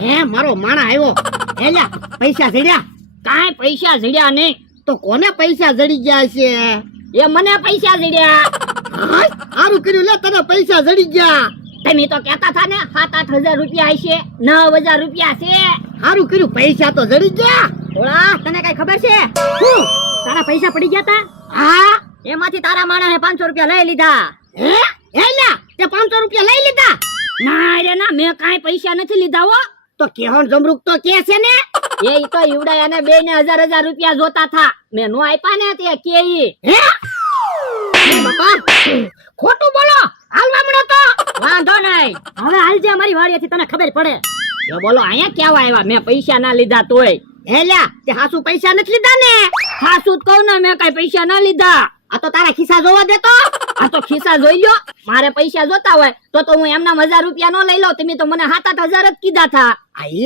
હે મારો માણા આવ્યો. એલા પૈસા જડ્યા? કાંઈ પૈસા જડ્યા નહીં. તો કોને પૈસા જડી ગયા છે? એ મને પૈસા જડ્યા. હાય, સારું કર્યું લે, તને પૈસા જડી ગયા. તમે તો કહેતા હતા ને 7-8 હજાર રૂપિયા હશે. 9 હજાર રૂપિયા છે. સારું કર્યું, પૈસા તો જડી ગયા. ઓળા તને કઈ ખબર છે? હું? તારા પૈસા પડી ગયા તા? હા. એમાંથી તારા માણસે 500 રૂપિયા લઈ લીધા. હે એલા તે 500 રૂપિયા લઈ લીધા? ના રે ના, મેં કાંઈ પૈસા નથી લીધા હો. તો કેહણ જમરૂક તો કે છે ને. એ તો ઈવડા એને 2 ને 1000 રૂપિયા જોતા થા. મેં નો આપ્યા ને તે કે ઈ. હે બાપા, ખોટું બોલો. હાલવા મળો તો. વાંધો નહીં, હવે હાલજે અમારી વાડીએથી, તને ખબર પડે. એ બોલો અહીંયા કેવા આવ્યા? મેં પૈસા ના લીધા તોય. એલા તે હાસુ પૈસા નથી લીધા ને? ખાસું જ કહું ને, મેં કઈ પૈસા ના લીધા. આ તો તારા ખિસ્સા જોવા દેતો. આ તો ખિસ્સા જોઈ લ્યો. મારે પૈસા જોતા હોય તો હું એમના 1000 રૂપિયા નો લઈ લઉં. તમે તો મને 7-8 હજાર જ કીધા થા. આ ઈ